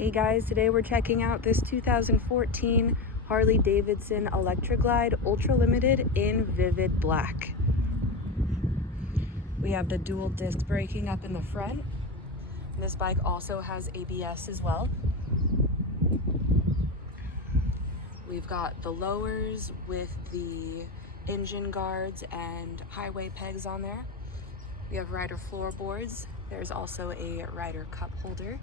Hey guys, today we're checking out this 2014 Harley Davidson Electra Glide Ultra Limited in Vivid Black. We have the dual disc braking up in the front. This bike also has ABS as well. We've got the lowers with the engine guards and highway pegs on there. We have rider floorboards. There's also a rider cup holder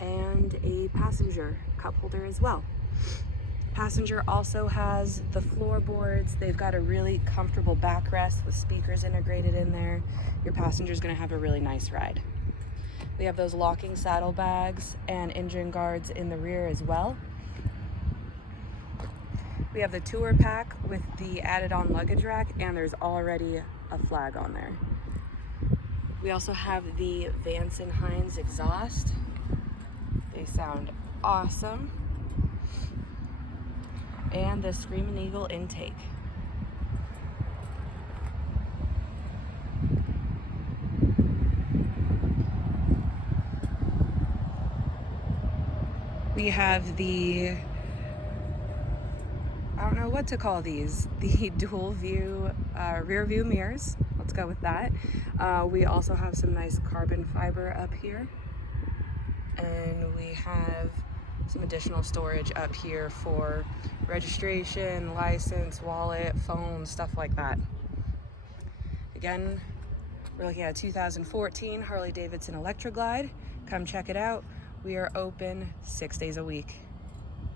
and a passenger cup holder as well. Passenger also has the floorboards. They've got a really comfortable backrest with speakers integrated in there. Your passenger's gonna have a really nice ride. We have those locking saddlebags and engine guards in the rear as well. We have the tour pack with the added on luggage rack, and there's already a flag on there. We also have the Vance & Hines exhaust. They sound awesome. And the Screamin' Eagle intake. We have the, I don't know what to call these, the dual view rear view mirrors. Let's go with that. We also have some nice carbon fiber up here. And we have some additional storage up here for registration, license, wallet, phone, stuff like that. Again, we're looking at a 2014 Harley Davidson Electra Glide. Come check it out. We are open 6 days a week.